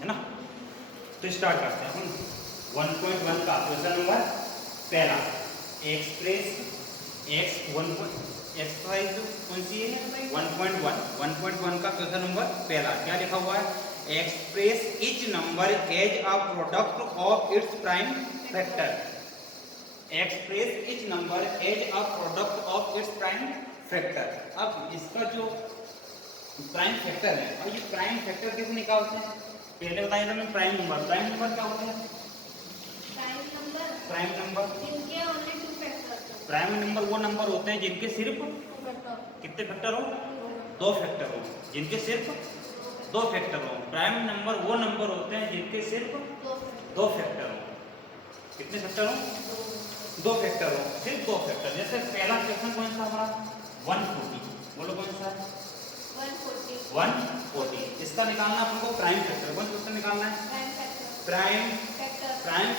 है ना। तो स्टार्ट करते हैं अपन 1.1 का क्वेश्चन नंबर पहला। एक्सप्रेस एक्सरसाइज कौन सी है 1.1 का क्वेश्चन नंबर पहला। क्या लिखा हुआ है? Express each number as a product of its prime factor. Express each number as a product of its prime factor. अब इसका जो प्राइम फैक्टर है, और ये प्राइम फैक्टर कैसे निकालते हैं? पहले बताइए ना, मैं प्राइम नंबर क्या होता है? प्राइम नंबर जिनके ओनली टू फैक्टर्स हैं। प्राइम नंबर वो नंबर होते हैं जिनके सिर्फ कितने फैक्टर हो? दो फैक्टर हो। जिनके सिर्फ दो फैक्टर हो। प्राइम नंबर वो नंबर होते हैं जिनके सिर्फ दो फैक्टर हो। कितने फैक्टर हो? दो फैक्टर हो, सिर्फ दो फैक्टर। जैसे पहला क्वेश्चन कौन सा हमारा 140, बोलो कौन सा? 140। इसका निकालना अपन को प्राइम फैक्टर। कौन सा निकालना है? प्राइम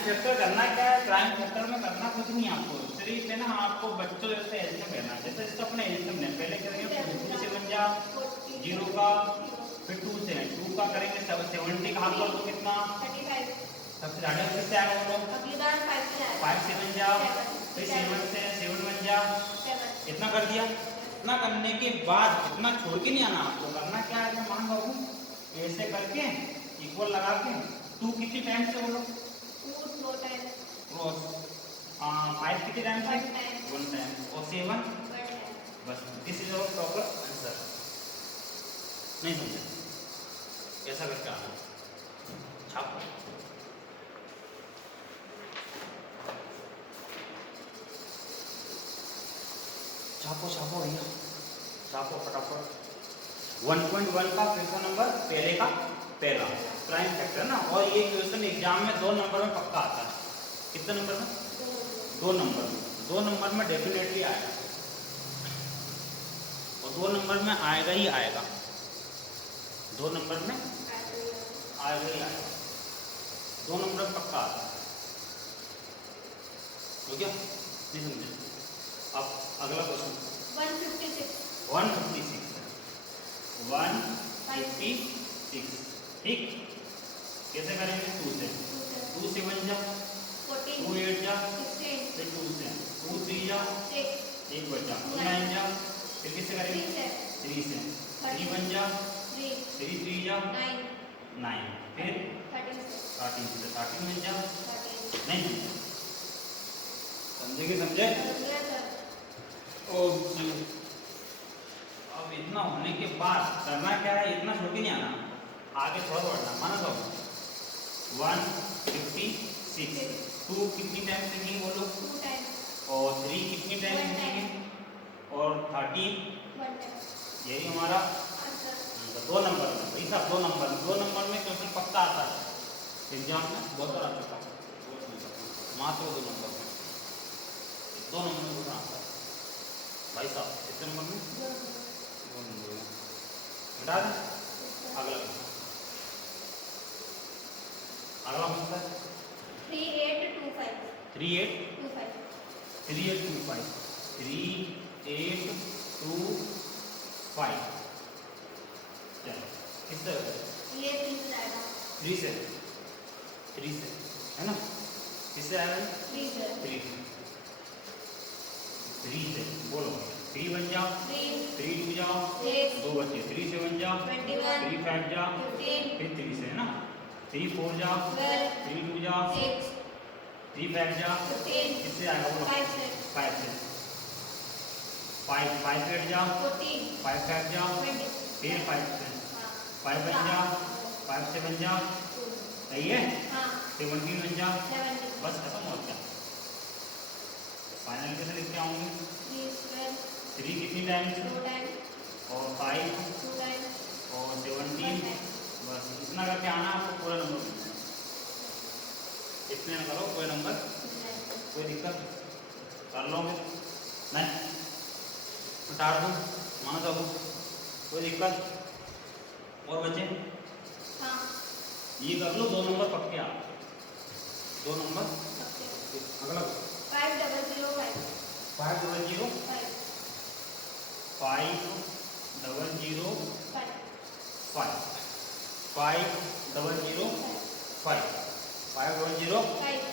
फैक्टर करना क्या है? प्राइम फैक्टर में करना कुछ नहीं आपको, सिर्फ है ना आपको बच्चों जैसे एल्सियम लेना है। जैसे इसका अपने एल्सियम लें, पहले करेंगे 2 से बन जा 0 का, फिर 2 से 2 का करेंगे 70 का हाथ कर दो कितना? 35। सबसे ज्यादा किससे आएगा बोलो? अगली बार 5 से आएगा। 5 से बन जा, फिर 7 से 7 बन जा, 7। इतना कर दिया। इतना करने के बाद इतना छोड़ के नहीं आना आपको। करना क्या है? मैं मान रहा हूँ ऐसे करके इक्वल लगा के 2 कितनी टाइम से बोलो? 2 टाइम्स। क्रॉस 5 कितने टाइम से? 1 टाइम। 1 टाइम। और 7 बस। This is our proper answer. नहीं समझे? ऐसा करके आना। छापो छापो छापो भैया, छापो फटाफट। 1.1 का क्वेश्चन नंबर पहले का पहला प्राइम फैक्टर ना। और ये क्वेश्चन एग्जाम में 2 नंबर में पक्का आता है। कितने नंबर में? 2 नंबर में। 2 नंबर में डेफिनेटली आएगा, और 2 नंबर में आएगा ही आएगा। 2 नंबर में आएगा ही आएगा। 2 नंबर में पक्का आता है। हो गया? नहीं समझे? अब अगला क्वेश्चन 156। 156। ठीक। कैसे करेंगे? 2 से 2 से बन जा 14। 2 8 जा, 16। फिर 2 से 2 3 जा, 6। 1 बचा 2 9 जा, फिर किससे करेंगे? 3 से 3 बन जा, 3 3 जा 9 9, फिर 13 से 13 से 13 बन जा। 13। नहीं समझे? समझे? ओके। अब इतना होने के बाद करना क्या है? इतना छोड़ के नहीं आना, आगे थोड़ा बढ़ना। माना तो 156। 2 कितनी टाइम लिखेंगे बोलो? 2 टाइम्स। और 3 कितनी टाइम लिखेंगे? और 13 1 टाइम। यही हमारा आंसर। 2 नंबर में। भाई साहब 2 नंबर में क्वेश्चन पक्का आता है एग्जाम में, बहुत बार आ चुका है। मात्र 2 नंबर में, 2 नंबर में क्वेश्चन आता है भाई साहब। कितने नंबर में? 2 नंबर में। हटा दें। अगला कौन सा है? 3825। 3825। 3825। चलो किससे होता है? ये 3 से आएगा। 3 से है ना? किससे आएगा? 3 से 3 से बोलो। 3 बन जा, 3 3 2 जा, 6 2 बचे। 3 से बन जा, 21 3 5 जा, 15 फिर 3 से है ना? 3 4 जा, 12 3 2 जा, 6 3 5 जा, 15 किससे आएगा बोलो? 5 से 5 से। 5 8 जा, 14 5 5 जा, 20। फिर 5 से। हाँ 5 बन जा, 5 से बन जा, सही है? हाँ 17 बन जा, 70 बस खत्म हो गया। फाइनल कैसे लिख के आऊंगी? 3 12 3 कितनी टाइम्स? 2 टाइम्स और 5 2 टाइम्स और 17, बस इतना करके आना, आपको पूरा नंबर मिल जाएगा। इतने में करो कोई नंबर, कोई दिक्कत कर लोगे? नहीं उतार दो, मानो तो कोई दिक्कत? और बचे हाँ ये कर लो। 2 नंबर पक्के आप, 2 नंबर। अगला 5005 500 5 5005। 5005 500 5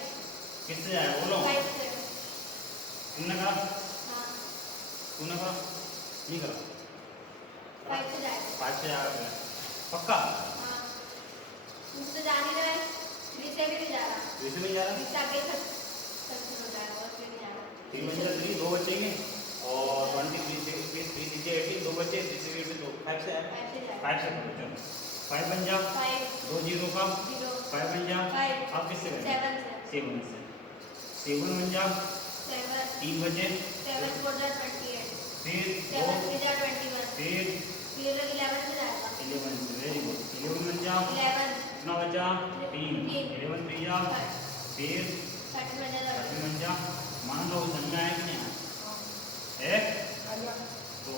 किससे जाएगा बोलो 5 से तुमने करा हाँ तूने करा नहीं करा 5 से जाएगा 5 से जाएगा तुम्हें पक्का हाँ मुझसे जा नहीं रहा है 3 से भी नहीं जा रहा वैसे नहीं जा रहा इससे आगे तक हो जाएगा और फिर नहीं जा रहा 3 बन जा 3 दो बचेंगे और 23 से 3 से 18 दो बचे 3 से 8 दो 5 से आया 5 से जाएगा 5 से करो चलो 5 बन जा 5 दो जीरो का 0 5 बन जा 5 अब किससे करें 7 से 7 से 7 बन जा 7 3 बचे 7 4 जा 28 फिर 7 दो 3 जा 21 फिर फिर 11 से जाएगा 11 से वेरी गुड 11 बन जा 11 कितना बचा 3 11 3 जा फिर 30 में जा 30 बन जा मान लो समझ आया कि नहीं है तो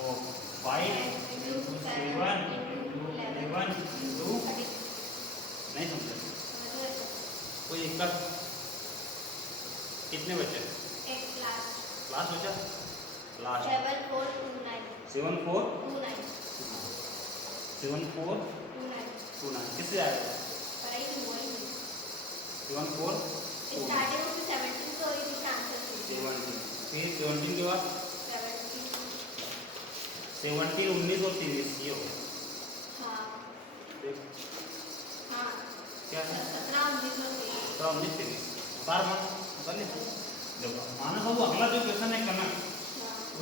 5 into 7 into 11 into नहीं समझे कोई दिक्कत कितने बचे एक क्लास लास्ट बचा लास्ट 7429 7 4 29 7 4 29 2 9 किससे आएगा पढ़ाई नहीं हुई 7 4 स्टार्टिंग में 17 से हुई थी आंसर थी 17 फिर 17 के बाद 17 17 19 और 23 ये हो हाँ देख हाँ क्या है 17 19 और 23 17 19 23 उतार मान उतार ले देखो माना बाबू अगला जो क्वेश्चन है करना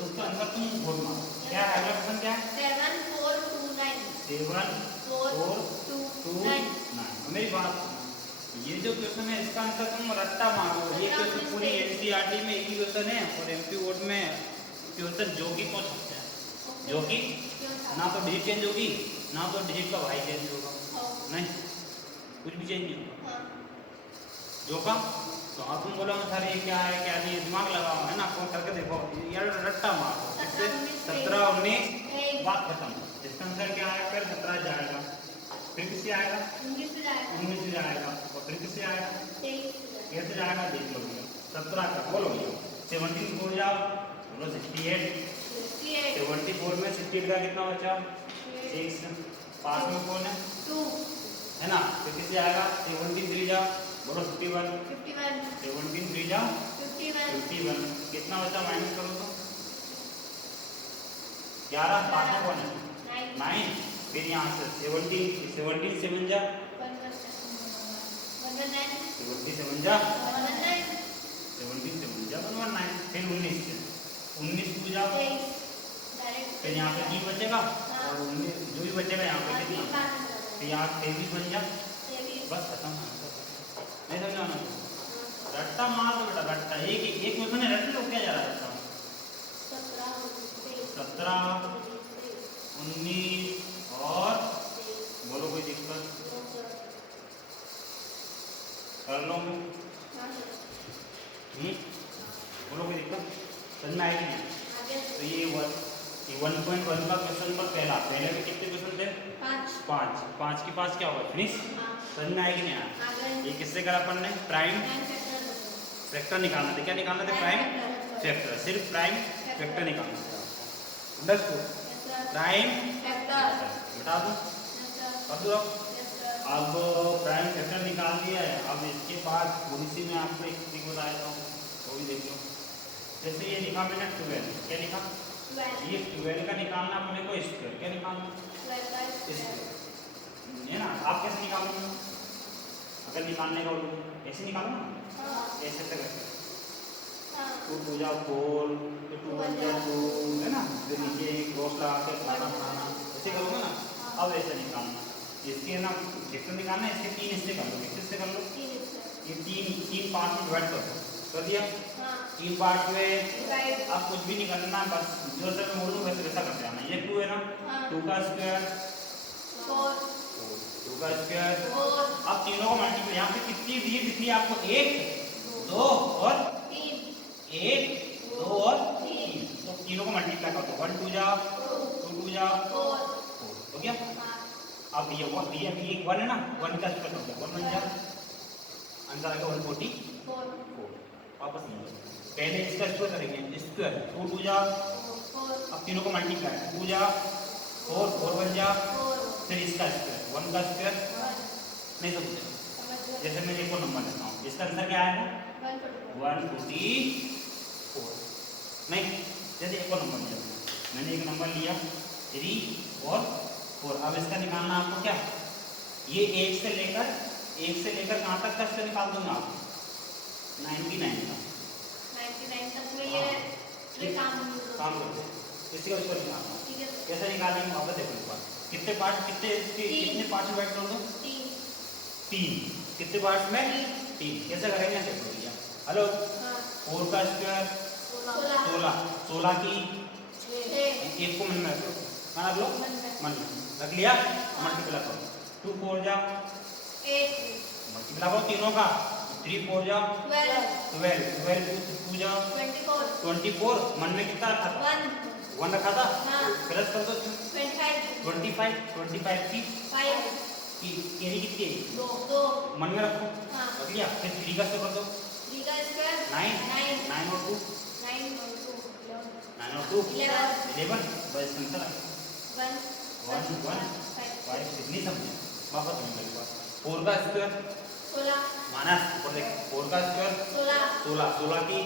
उसका आंसर तुम बोल मारो क्या है अगला क्वेश्चन क्या है 7429 7 4 2 9 मेरी बात सुनो। ये जो क्वेश्चन है इसका आंसर तुम रट्टा मारो ये क्वेश्चन पूरी एनसीईआरटी में एक ही क्वेश्चन है और एमपी बोर्ड में क्वेश्चन जो कि पूछ सकते हैं जो कि ना तो डिजिट चेंज होगी ना तो डिजिट का भाई चेंज होगा नहीं कुछ भी चेंज नहीं होगा जो का तो आप तुम बोलो सर ये क्या है क्या नहीं दिमाग लगाओ है ना कौन करके देखो यार रट्टा मारो इससे 17 19 बात खत्म इसका आंसर क्या आएगा फिर 17 जाएगा फिर किससे आएगा 19 से जाएगा 19 से जाएगा और फिर किससे आएगा 23 कैसे जाएगा देख लो भैया 17 का बोलो भैया 17 को जाओ बोलो 68 74 में 68 का कितना बचा 6 पास में कौन है 2 है ना फिर किससे आएगा 17 3 जाओ बोलो 51 51 17 3 जाओ 51 51 कितना बचा माइनस करो तो 11 पास में कौन है 9 फिर यहाँ से 17 7 जा 119 70 7 जा 119 17 7 जा 119 फिर 19 से 19 को जाओ 23 डायरेक्ट फिर यहाँ पे 3 बचेगा और 19 जो भी बचेगा यहाँ पे कितना फिर यहाँ 23 बन जा बस खत्म नहीं समझा ना रट्टा मार दो बेटा रट्टा एक क्वेश्चन है रट्टे लोग क्या जा रहा है रट्टा 17 19 और बोलो कोई दिक्कत कर लो मैं बोलो कोई दिक्कत समझ में आएगी नहीं तो ये 1.1 का क्वेश्चन नंबर पहले में कितने क्वेश्चन थे 5 के पास क्या होगा फिनिश समझ में आएगी नहीं यार ये किससे करा अपन ने प्राइम फैक्टर निकालना था क्या निकालना था प्राइम फैक्टर सिर्फ प्राइम फैक्टर निकालना था अंडरस्टूड प्राइम बता दो कर दो अब प्राइम फैक्टर निकाल दिया है अब इसके बाद थोड़ी सी मैं आपको एक ट्रिक बता देता हूँ वो भी देख लो जैसे ये लिखा मैंने 12 क्या लिखा ये 12 का निकालना अपने को स्क्वायर क्या निकालना है ना आप कैसे निकालोगे अगर निकालने का बोलो ऐसे निकालो ना ऐसे से करके 2 2 जा 4 2 1 जा 2 है ना फिर नीचे क्रॉस लगा के खाना ऐसे करोगे ना अब ऐसे निकालना इसके ना डिफरेंट निकालना इसके 3 हिस्से कर लो किस से कर लो ये तीन पार्ट में डिवाइड कर दिया 3 पार्ट में अब कुछ भी नहीं करना बस जो सर मैं बोलूँ वैसे वैसा कर देना ये 2 है ना 2 का स्क्वायर 2 का स्क्वायर अब तीनों को मल्टीप्लाई यहाँ पे कितनी दी कितनी आपको 1 2 और 1 2 और 3 तो तीनों को मल्टीप्लाई कर दो 1 2 जा 2 2 जा 4 हो गया अब ये 1 है ना 1 का स्क्वायर हो गया 1 बन जा आंसर आएगा 144 वापस नहीं पहले इसका स्क्वायर करेंगे स्क्वायर 2 2 जा अब तीनों को मल्टीप्लाई 2 जा 4 4 बन जा फिर इसका स्क्वायर 1 का स्क्वायर नहीं समझे। जैसे मैं एक और नंबर लेता हूँ, इसका आंसर क्या आएगा 144 नहीं। जैसे एक और नंबर लिया मैंने, एक नंबर लिया 3 और 4। अब इसका निकालना आपको क्या, ये 1 से लेकर कहाँ तक का इसका निकाल दूंगा आप 99 का। 99 तक में ये काम करते हैं इसके ऊपर निकालना। ठीक है कैसे निकालेंगे वापस देखो एक बार, कितने पार्ट कितने इसके कितने पार्ट में बैठ कर दो 3 कितने पार्ट में 3 कैसे करेंगे देखो भैया। हेलो 4 का स्क्वायर 16 की 1 को मन में रख लो, हाँ रख लो मन में रख लिया। मल्टीप्लाई करो 2 4 जा 8 मल्टीप्लाई करो तीनों का 3 4 जा 12 2 जा 24 मन में कितना रखा था 1 रखा था। प्लस कर दो 25 की केरी कितनी है 2 मन में रखो रख लिया। फिर 3 का स्क्वायर कर दो 9 और 2 11 बस आंसर है 1 1 5 कितनी समझे वापस नहीं मेरे पास 4 का स्क्वायर 16 माइनस ऊपर देख 4 का स्क्वायर 16 की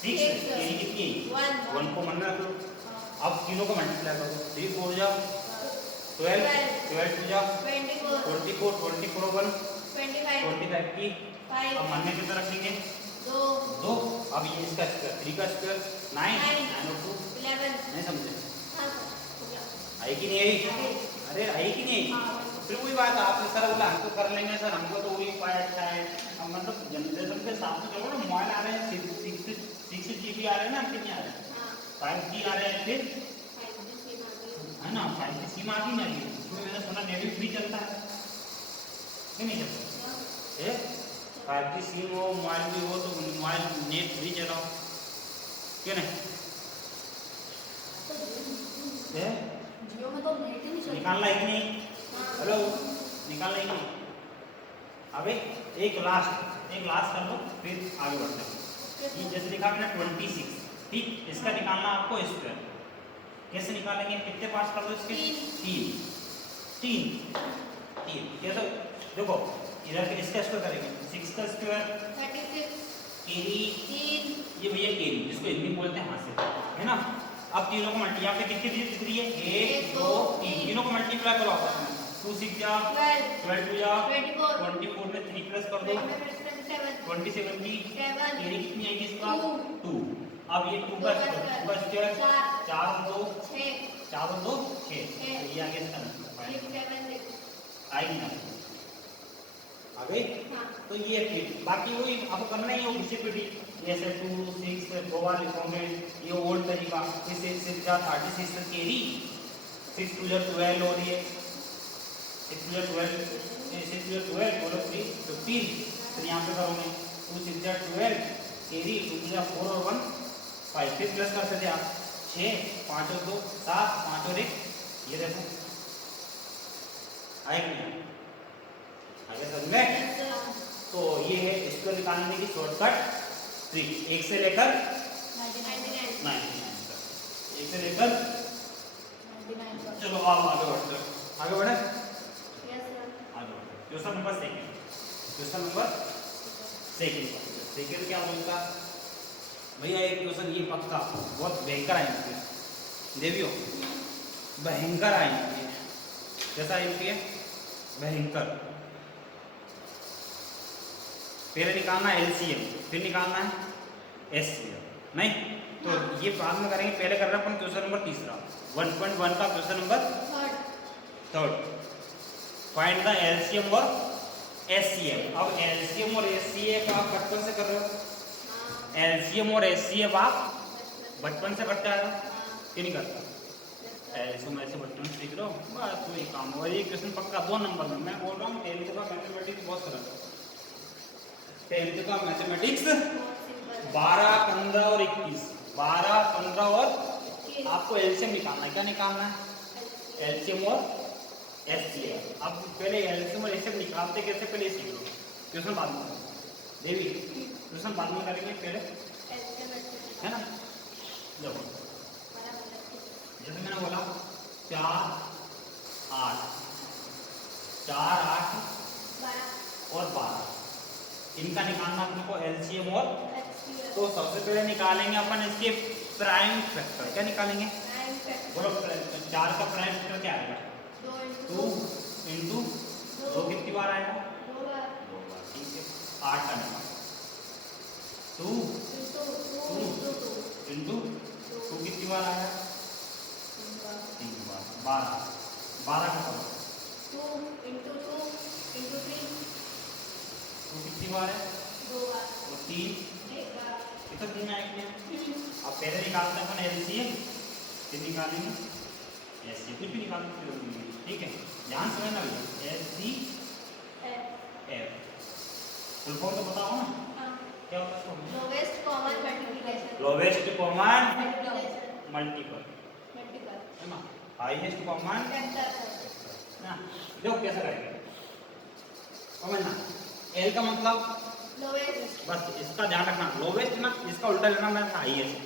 6 केरी कितनी 1 को मन में रख लो। अब तीनों को मल्टीप्लाई कर दो 3 4 जा 12 2 जा 24 1 25 की। अब मन में कितना रखेंगे 2। अब ये इसका स्क्वायर 3 का स्क्वायर 9 और 2 नहीं समझे आई कि नहीं आई। अरे आई कि नहीं। फिर वही बात आपने सर बोला हमको कर लेंगे सर, हमको तो वही उपाय अच्छा है। अब मतलब जनरेशन के साथ तो चलो ना, मोबाइल आ रहे हैं 6 GB आ रहे हैं ना, कितने आ रहे हैं 5G आ रहे हैं, फिर है ना 5G सिम आ गई ना। ये मैंने सुना नेट भी फ्री चलता है कि नहीं चलता है। 5G सिम हो मोबाइल भी हो तो मोबाइल नेट फ्री चलाओ क्यों नहीं है। जियो में तो नेट ही नहीं चलता। निकालना है कि नहीं। हेलो निकालना है कि नहीं। अबे एक लास्ट कर लो फिर आगे बढ़ते हैं। ये जैसे लिखा मैंने 26 ठीक, इसका निकालना आपको स्क्वायर कैसे निकालेंगे, कितने पार्ट्स कर दो इसके 3 कैसे देखो इधर के इसका स्क्वायर करेंगे 6 का स्क्वायर 36 केरी ये भैया केरी जिसको हिंदी में बोलते हैं हाथ से है ना। अब तीनों को मल्टीप्लाई, यहाँ पे कितनी डिजिट दिख रही है 1 2 3 तीनों को मल्टीप्लाई करो आपस में 2 6 जा 12 2 जा 24 में 3 प्लस कर दो 27 की केरी कितनी आएगी इसका 2। अब ये 2 का स्क्वायर 4 2 6 ये आगे इसका आएगी ना आगे। तो ये ठीक, बाकी वही आपको करना ही है रिसिप्रोसिटी जैसे 2 6 दो बार लिखोगे ये ओल्ड तरीका। इस 6 जा 36 केरी 6 2 जा 12 हो रही है 6 2 जा 12 बोलो 3 15 फिर यहाँ पे करोगे 2 6 जा 12 केरी 2 जा 4 और 1 5 फिर प्लस कर सकते आप 6 5 और 2 7 5 और 1 ये देखो आएगा आगे समझ में। तो ये है इसको निकालने की शॉर्टकट ट्रिक 1 से लेकर 99 तक 1 से लेकर 99। चलो आप आगे बढ़ते आगे बढ़े क्वेश्चन नंबर सेकंड क्या बोलता भैया एक क्वेश्चन ये पक्का बहुत भयंकर आएंगे देवियों भयंकर आएंगे। कैसा आएंगे भयंकर। पहले निकालना है LCM फिर निकालना है SCM नहीं तो ये बाद में करेंगे। पहले करना अपन क्वेश्चन नंबर तीसरा 1.1 का question number third find the LCM और SCM। अब LCM और SCM आप बचपन से कर रहे हो LCM और SCM आप बचपन से करते आ रहे हो क्यों नहीं करता ऐसे बचपन से सीख रहे हो बस वही काम हो। ये क्वेश्चन पक्का 2 नंबर में मैं बोल रहा हूँ 10th का मैथमेटिक्स बहुत सरल है। 10th का मैथमेटिक्स 12 15 और 21 12 15 और आपको LCM निकालना है। क्या निकालना है LCM और SCM। अब पहले LCM और SCM निकालते कैसे पहले सीख लो क्वेश्चन बाद में देवी क्वेश्चन बाद में करेंगे पहले है ना। देखो जैसे मैंने बोला 4 8 4, 8 12 और 12, इनका निकालना अपने को एलसीएम और HCF तो सबसे पहले निकालेंगे अपन इसके प्राइम फैक्टर। क्या निकालेंगे? 9 फैक्टर बोलो 4 का प्राइम फैक्टर क्या आएगा? 2 2 इंटू 2 कितनी बार आएगा? 2 बार 2 बार। ठीक है, 8 का निकाल 2 इंटू 2 कितनी बार आएगा? 3 बार। 12, 12 का करो 2 इंटू 3 2 कितनी बार है? 2 बार और 3 1 बार कितना 3 आएगा? अब पहले निकालते हैं अपन एलसीएम, फिर निकालेंगे एचसीएफ, कुछ भी निकालने की जरूरत नहीं है। ठीक है, ध्यान से समझना भैया। एचसीएफ फुल फॉर्म तो बताओ ना, हाँ क्या होता है इसका? Lowest common multiplication lowest common multiplication multiple है ना, हाईएस्ट कॉमन फैक्टर ना। देखो कैसे करेंगे, समझना। एल का मतलब लोवेस्ट बस इसका ध्यान रखना, लोवेस्ट ना इसका उल्टा लेना मैं हाईएस्ट,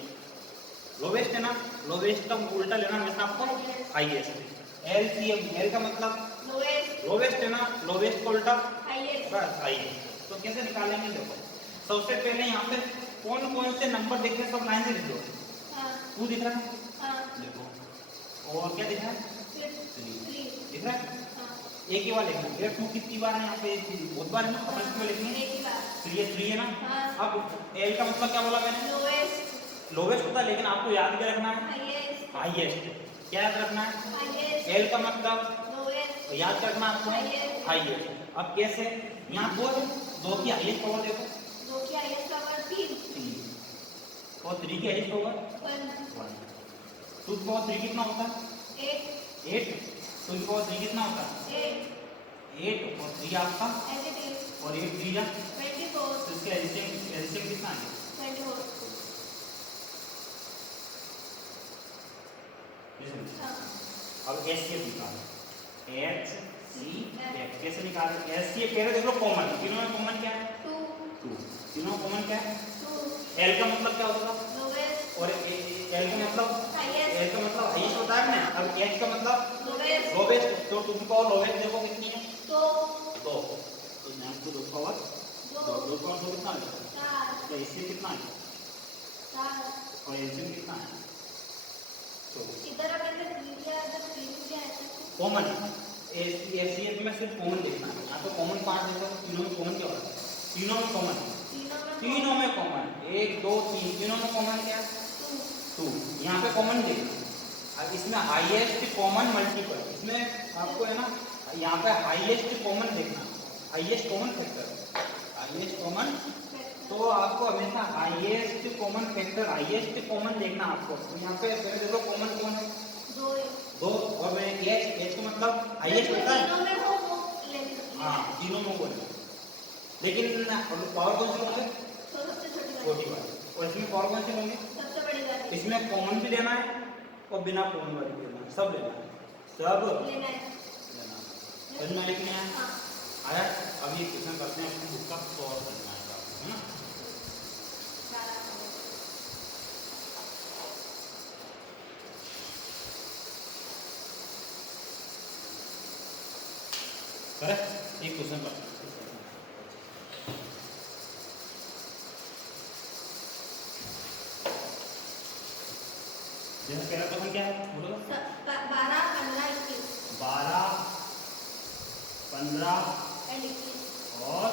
लोवेस्ट है ना, लोवेस्ट का उल्टा लेना हमेशा आपको हाईएस्ट। एलसीएम, एल का मतलब लोवेस्ट लोवेस्ट है ना, लोवेस्ट का उल्टा हाईएस्ट बस हाईएस्ट। तो कैसे निकालेंगे? देखो सबसे पहले यहाँ पे कौन कौन से नंबर दिख रहे हैं सब लाइन से लिख दो। हाँ 2 दिख रहा है, हाँ देखो, और क्या दिख रहा है? फिर 3 3 दिख रहा है। हाँ एक ही बार लिखना, ये 2 कितनी बार है यहाँ पे? बहुत बार है ना, अपन कितनी बार लिखनी है? एक ही बार तो ये 3 है ना। हाँ अब एल का मतलब क्या बोला मैंने? लोवेस्ट लोवेस्ट होता है, लेकिन आपको याद क्या रखना है? Highest highest. क्या याद रखना है? हाईएस्ट एल का मतलब लोवेस्ट याद रखना आपको Highest. हाईएस्ट। अब कैसे? यहाँ 2 है, 2 की हाईएस्ट पावर देखो 2 की हाईएस्ट पावर 3 3 और 3 की हाईएस्ट पावर 1 1। 2 की पावर 3 कितना होता है? 8 8। 2 की पावर 3 कितना होता है? 8 8 और 3 आपका, as it is और 8 3 जा, 24 तो इसका एलसीएम कितना है? 24 हाँ अब एचसीएफ निकालो, एचसीएफ कैसे निकालें? एचसीएफ पहले देख लो कॉमन, तीनों में कॉमन क्या है? 2 2, तीनों में कॉमन क्या है? 2 एल का मतलब क्या होगा? लोवेस्ट और एल का मतलब हाईएस्ट एल का मतलब हाईएस्ट होता है ना। अब एच का मतलब लोवेस्ट लोवेस्ट, तो 2 की पावर लोवेस्ट देखो कितनी है? 2 2, तो यहाँ पे 2 की पावर 2, 2 की पावर 2 कितना है? 4 तो एचसीएफ कितना है? 4 और एलसीएम कितना है? तो इधर अगर 3 लिया तो 3 लिया ऐसा कॉमन एचसीएफ में सिर्फ कॉमन देखना है। यहाँ तो कॉमन पार्ट देखो, तीनों में कॉमन क्या होता है? तीनों में कॉमन, तीनों में कॉमन 1 2 3, तीनों में कॉमन क्या है? 2। यहाँ पे कॉमन देखना। अब इसमें हाईएस्ट कॉमन मल्टीपल, इसमें आपको है ना यहाँ पे हाईएस्ट कॉमन देखना, highest common factor, highest common. तो आपको हमेशा highest common factor, highest common देखना आपको। तो यहाँ पे पहले देखो कॉमन कौन है? 2 और एच का मतलब हाईएस्ट होता है। तीनों में हो वो ले लो हाँ तीनों में वो है, लेकिन पावर कौन से होंगे? तो सबसे छोटी छोटी वाली वाली। और इसमें पावर कौन से होंगे? सबसे बड़ी वाली इसमें कॉमन भी लेना है और बिना कॉमन वाली भी लेना है, सब लेना है, सब लेना है लेना है। समझ में आया कि नहीं आया? हाँ आया। अब ये क्वेश्चन करते हैं अपनी बुक का, तो और समझना आएगा आपको, है ना। करेक्ट, एक क्वेश्चन करते हैं। जैसे पहला क्वेश्चन क्या है बोलो? 12 15 21 12 15 एंड 21 और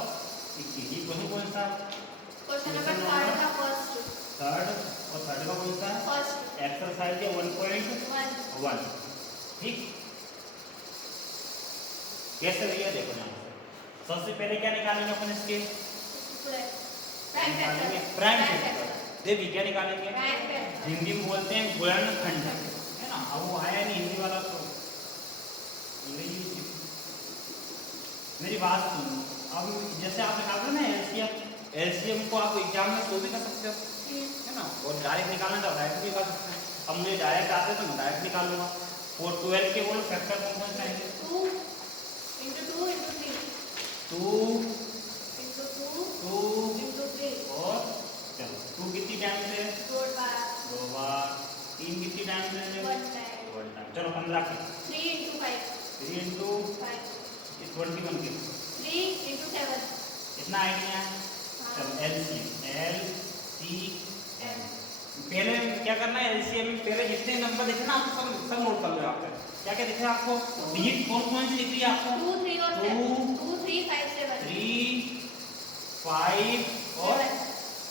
21। ये क्वेश्चन कौन सा? क्वेश्चन नंबर 3 का फर्स्ट थर्ड, और थर्ड का कौन सा है? फर्स्ट एक्सरसाइज है 1.1। ठीक, कैसे भैया देखो यहाँ से सबसे पहले क्या निकालेंगे अपन इसके? निकालेंगे प्राइम फैक्टर। देखिए क्या निकालेंगे? हिंदी में बोलते हैं गुणनखंड, है ना। अब वो आया नहीं हिंदी वाला, तो अंग्रेजी मेरी बात सुनो। अब जैसे आप निकाल ना एलसीएम, एलसीएम को आप एग्जाम में शो भी कर सकते हो, है ना। और डायरेक्ट निकालना चाहो डायरेक्ट भी निकाल सकते हैं। अब मुझे डायरेक्ट आते हैं तो मैं डायरेक्ट निकाल लूँगा। और 12 के बोल फैक्टर कौन कौन से आएंगे? 2 into 2 into 3 2 into 2 2 into 3 और चलो 2 कितनी टाइम से? 2 बार 2 बार। 3 कितनी टाइम से? 1 टाइम 1 टाइम। चलो 15 की 3 into 5 3 इंटू 5 ये 21 के 3 into 7 कितना आइडिया है? चलो एलसीएम पहले क्या करना है एलसीएम में पहले जितने नंबर दिखे ना आपको सब नोट कर लो आप। क्या क्या दिख रहा है आपको? डिजिट कौन कौन सी दिख रही है आपको? 2 3 और 7 2 3 5 7 3 5 और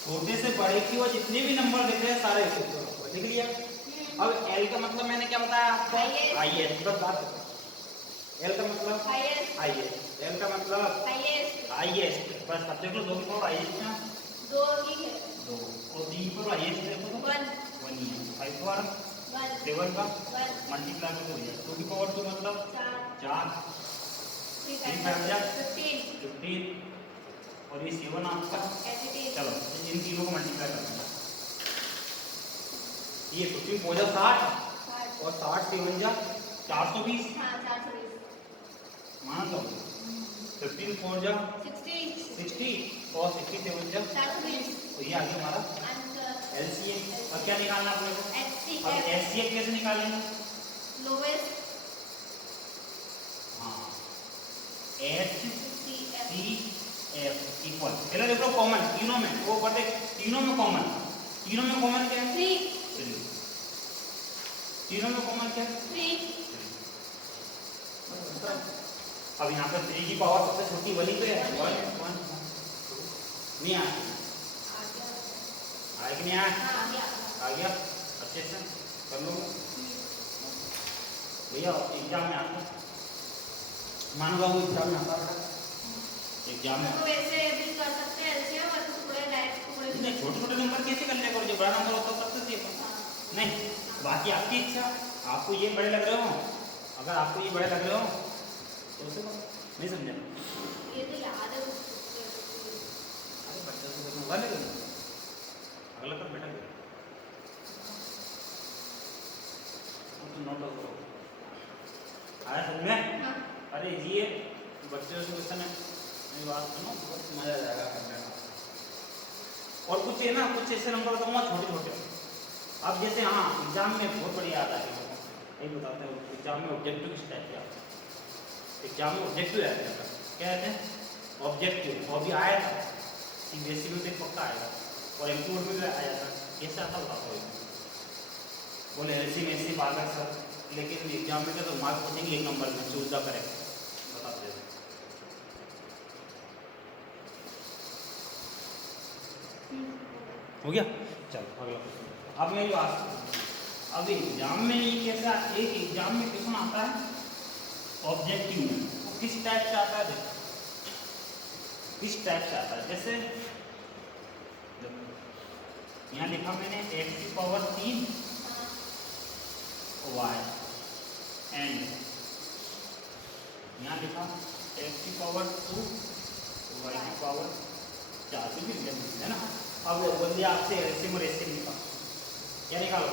छोटे से बड़े की और जितने भी नंबर दिख रहे हैं सारे लिख लिया। अब एल का मतलब मैंने क्या बताया आपको? हाईएस्ट। बस बात एल का मतलब हाईएस्ट, एल का मतलब हाईएस्ट। बस सब्जेक्ट लो 2 की पावर हाईएस्ट ना 2 ही है 2 और 3 की पावर हाईएस्ट देखो तो 1 1 ही है। 5 पावर 7 का 1 मल्टीप्लाई कर दो 2 की पावर 2 मतलब 4 3 3 5 5 15 और ये 7 आपका। चलो इन तीनों को मल्टीप्लाई कर देना। ये 15 4 जा 60 और 60 7 जा 420 हां 420 मान लो 15 4 जा 60 और 60 7 जा 420 तो ये आ गया हमारा आंसर एलसीएम। अब क्या निकालना अपने को? अब HCF एचसीएफ कैसे निकालेंगे? लोवेस्ट हाँ HCF CF इक्वल पहले देखो कॉमन तीनों में वो पढ़ते तीनों में कॉमन क्या है? 3 तीनों में कॉमन क्या है? 3 अब यहाँ पे 3 की पावर सबसे छोटी वाली पे है 1 1 नहीं आया कि नहीं आया? आ गया अच्छे से कर लो भैया। एग्जाम में आता मानो बाबू एग्जाम में आता एग्जाम में तो वैसे भी कर सकते हैं एलसीएम और थोड़े डायरेक्ट नहीं छोटे छोटे नंबर कैसे कर लिया करो जो बड़ा नंबर होता है तब से नहीं बाकी आपकी इच्छा। आपको ये बड़े लग रहे हो अगर आपको ये बड़े लग रहे हो तो उसे नहीं समझा ये तो याद है अरे बच्चा से करना वाले अगला कर बेटा तो नोट करो आया समझ में? अरे ये बच्चों से क्वेश्चन है मेरी बात सुनो बहुत मजा आ जाएगा करने में। और कुछ है ना कुछ ऐसे नंबर बताऊंगा छोटे छोटे। अब जैसे हाँ एग्जाम में बहुत बढ़िया आता है यही बताते हैं एग्जाम में ऑब्जेक्टिव किस टाइप के आते हैं। एग्जाम में ऑब्जेक्टिव आते हैं क्या कहते हैं ऑब्जेक्टिव और भी आया था सीबीएसई में तो पक्का आएगा और एमपी में भी आया था। कैसे आता बताता हूँ बोले ऐसी में ऐसी बात है सर लेकिन एग्जाम में तो मार्क्स पूछेंगे 1 नंबर में चूज द करेक्ट बताते हैं। हो गया चलो अगला क्वेश्चन। अब मेरी बात अब एग्जाम में ये कैसा एक एग्जाम में क्वेश्चन आता है ऑब्जेक्टिव में वो किस टाइप से आता है देखो किस टाइप से आता है। जैसे यहाँ लिखा मैंने x की पावर 3 y एंड यहाँ लिखा x की पावर 2 y की पावर 4 भी है ना। अब बोलिए आपसे एलसीएम और एचसीएफ निकालो क्या निकालो?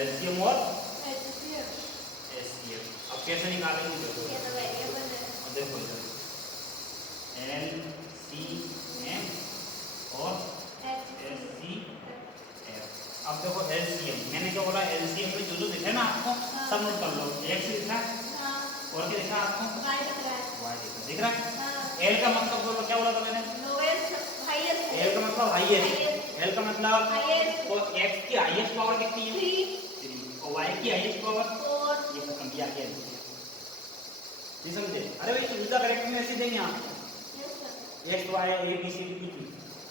एलसीएम और एचसीएफ। अब कैसे निकालेंगे देखो देखो एलसीएम और एचसीएफ। अब देखो एलसीएम मैंने क्या बोला एलसीएम में जो दिखे ना आपको सब नोट कर लो। एक्स दिखा और क्या दिखा आपको? वाई दिख रहा है। एल का मतलब बोलो क्या बोला था मैंने? एल का मतलब हाईएस्ट। एल का मतलब तो एक्स की हाईएस्ट पावर कितनी है? 3 और वाई की हाईएस्ट पावर 4 ये खत्म किया गया नहीं समझे? अरे भाई चूजा करेक्ट में ऐसे देंगे आप X Y A B C D कुछ भी।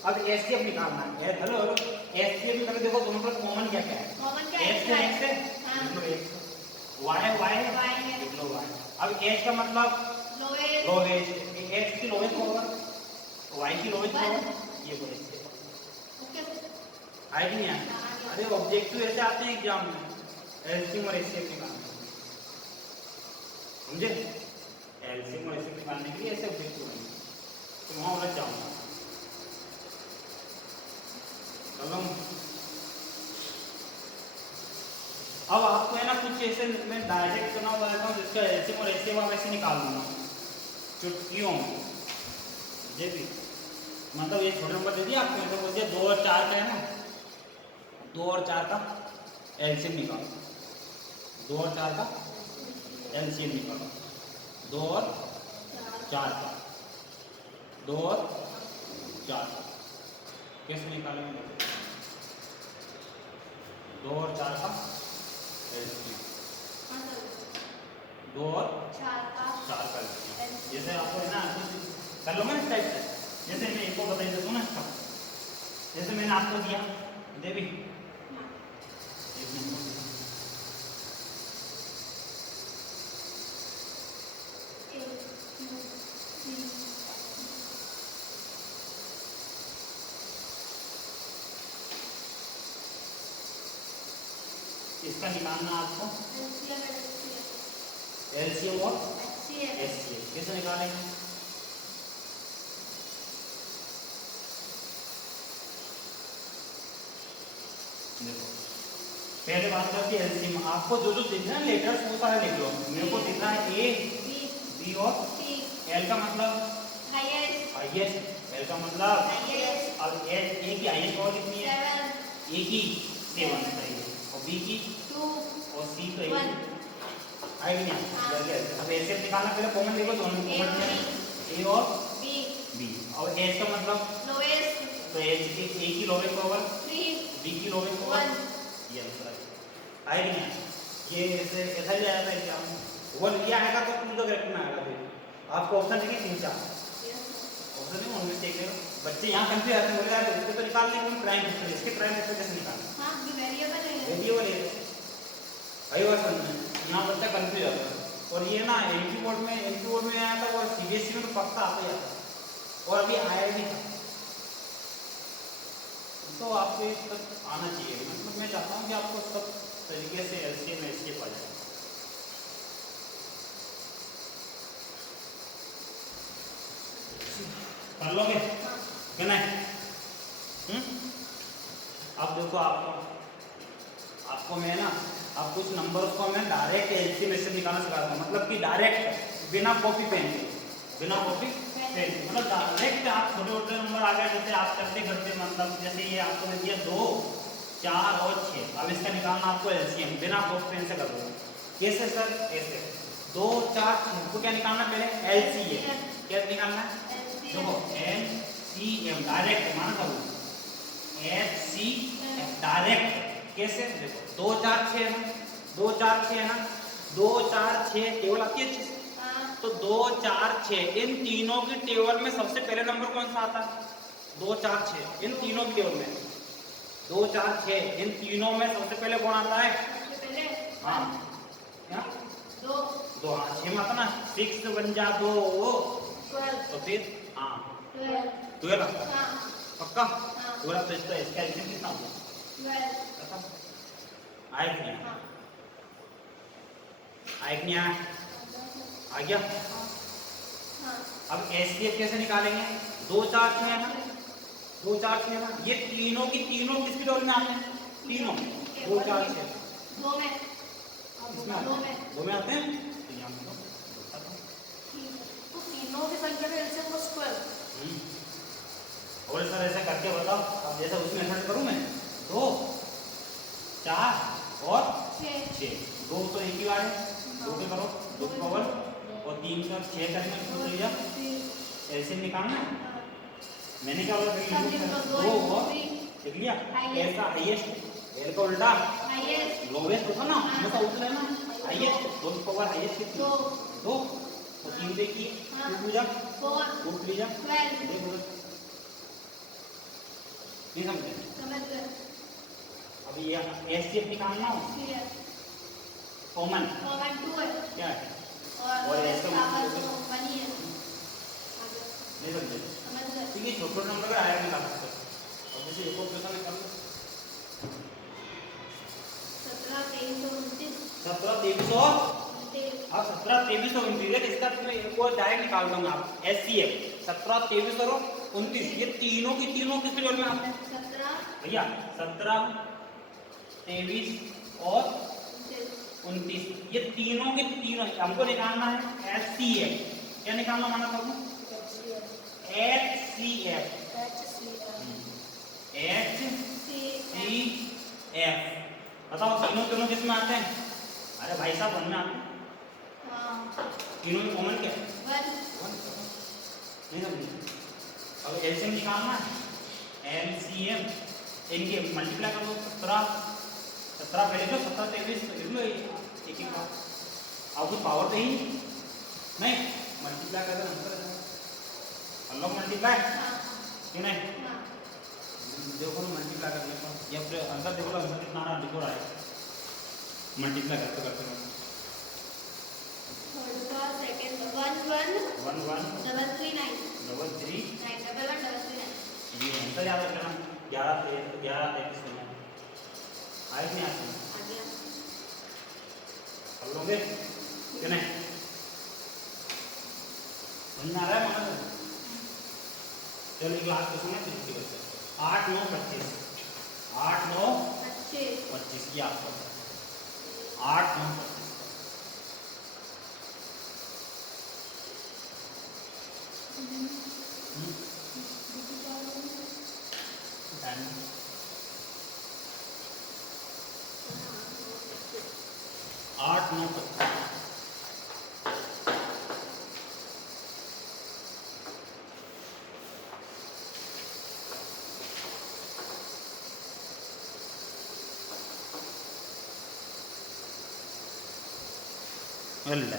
अब एचसीएफ निकालना है हेलो एचसीएफ में देखो दोनों पर कॉमन क्या क्या है? एक्स है एक्स है मतलब एक्स वाई वाई है देख लो वाई। अब एच का मतलब लोवेस्ट एक्स की लोवेस्ट पावर वाई की लोवेस्ट पावर ये बोले आई नहीं है। अरे ऑब्जेक्टिव ऐसे आते हैं एग्जाम में एलसीएम और एचसीएफ निकालने समझे? एलसीएम और एचसीएफ निकालने के लिए ऐसे ऑब्जेक्टिव बनेंगे तो वहां उलझ जाऊंगा। चलो अब आपको है ना कुछ ऐसे मैं डायरेक्ट करना बताता हूँ जिसका एलसीएम और एचसीएफ आप ऐसे निकाल दूंगा चुटकियों में। देखिए मतलब ये छोटे नंबर दे दिया आपको तो बोलते 2 और 4 का है ना 2 और 4 का एलसीएम निकालो 2 और 4 का एलसीएम निकालो 2 और 4 का, 2 और 4 का कैसे निकालेंगे? 2 और 4 का LCM, 2 और 4 का LCM। जैसे आपको है ना कर लो मैं इस टाइप से, जैसे मैं एक को बताई देता हूँ ना इसका, जैसे मैंने आपको दिया देवी एक नंबर इसका निकालना आपको LCM और HCF कैसे निकालेंगे? देखो पहले बात करते हैं LCM। आपको जो जो दिख रहा है लेटर्स वो सारे लिख लो। मेरे को दिख रहा है A, B और L का मतलब हाईएस्ट, L का मतलब और A की हाईएस्ट पावर कितनी है? A की 7 सही है, और B की 2 और C तो 1 आएगी नहीं। अब ऐसे निकालना, पहले कॉमन देखो, दोनों कॉमन है A और B और H का मतलब तो H की A की लोवेस्ट पावर 3, B की लोवेस्ट पावर 1, ये आंसर आएगा नहीं। ये ऐसे ऐसा ही आया था एग्जाम में, वो ये आएगा तो तुम तो करेक्ट में आएगा। फिर आपको ऑप्शन देखिए 3-4 ऑप्शन नहीं, उनमें से एक बच्चे यहाँ कंफ्यूज आते हैं, बोले यार इसको तो निकाल लेंगे प्राइम फैक्टर, इसके प्राइम फैक्टर कैसे निकालना? हां ये वेरिएबल है भाई, और समझ में यहाँ बच्चा कंफ्यूज आता है। और ये ना एमपी बोर्ड में आया था और सीबीएसई में तो पक्का आता ही आता है, और अभी आया भी था, तो आपको ये तक आना चाहिए। मतलब मैं चाहता हूँ कि आपको सब तरीके से LCM HCF आ जाए। कर लोगे क्या नहीं? अब देखो आपको मैं ना अब कुछ नंबर्स को मैं डायरेक्ट LCM HCF निकालना सिखाता हूँ। मतलब कि डायरेक्ट बिना कॉपी पेन के, मतलब डायरेक्ट आप छोटे छोटे नंबर आ गए जैसे आप करते करते, मतलब जैसे ये आपको दे दिया 2, 4 और 6। अब इसका निकालना आपको LCM बिना कॉपी पेन से कर दो। कैसे सर? ऐसे 2, 4, 6 को क्या निकालना? पहले LCM क्या निकालना है? देखो LCM डायरेक्ट माना करो, HCF डायरेक्ट कैसे? देखो 2, 4, 6 है ना, 2, 4, 6 है ना, 2, 4, 6 टेबल आती है अच्छे से, तो 2, 4, 6 इन तीनों की टेबल में सबसे पहले नंबर कौन सा आता है? 2, 4, 6 इन तीनों की टेबल में 2, 4, 6 इन तीनों में सबसे पहले कौन आता है? हाँ क्या? 2 हाँ 6 में आता ना, 6 बन जा 2 तो फिर हाँ 12 आता है पक्का। 12 तो इसका LCM कितना होगा? आया कि नहीं? आया कि नहीं आया? आ गया। अब HCF कैसे निकालेंगे? 2, 4, 6 है ना, 2, 4, 6 है ना, ये तीनों की तीनों किसकी टेबल में आते हैं? तीनों 2, 4, 6 इसमें दो में आते हैं। तो यहाँ तो तीनों की संख्या का LCM बस 12। और सर ऐसा करके बताओ। अब जैसा उसमें मेथड करूं मैं 2, 4 और 6 2 तो एक ही बार है, 2 पे करो 2 की पावर और 3 का 6 करके पूछ लिया LCM निकालना है। मैंने क्या बोला? 2 और लिख लिया। L का हाईएस्ट, L का उल्टा लोवेस्ट होता ना, हमेशा उल्टा है ना, हाईएस्ट 2 की पावर हाईएस्ट कितनी? 2 और 3 देखिए 2 जा 4 3 जा 12 नहीं समझे? अभी ये HCF निकालना हो कॉमन 2 है क्या है और इसका नहीं है। नहीं समझे? ठीक है, छोटे नंबर का आया निकाल सकते हो। और जैसे एक और क्वेश्चन निकाल लो 17 23 और अब 17 23 और 29 इसका मैं एक और डायरेक्ट निकाल दूंगा आप HCF 17 23 और 29 ये तीनों की तीनों किस टेबल में आते हैं? 17 भैया 17 23 और 29 ये तीनों के तीनों हमको निकालना है HCF। क्या निकालना माना था? HCF बताओ तीनों तीनों किस में आते हैं? अरे भाई साहब 1 में आते हैं। तीनों में कॉमन क्या है? वन। नहीं समझी? अब एलसीएम निकालना है, एलसीएम इनके मल्टीप्लाई कर दो। 17 पहले तो 17 23 लिख लो, एक एक का। अब कुछ पावर तो ही नहीं, मल्टीप्लाई कर दो आंसर अल्लाह मल्टीप्लाई हाँ क्यों नहीं? हाँ। देखो ना मल्टीप्लाई करने पर या फिर आंसर देखो, आंसर कितना आ रहा लिखो रहा है मल्टीप्लाई करते करते। थर्ड का second 1 1 1 1 double 3 9 double 3 9 double 1 double 3 9। ये आंसर याद रखना। 11 33 में आए नहीं आते आ गया। कर लोगे कि नहीं? समझ आ रहा है मतलब? चलो एक लास्ट क्वेश्चन है फिर बच्चे 8 9 25 8 9 25 25 ये आपको 8 9 25 8 9 25 अल्लाह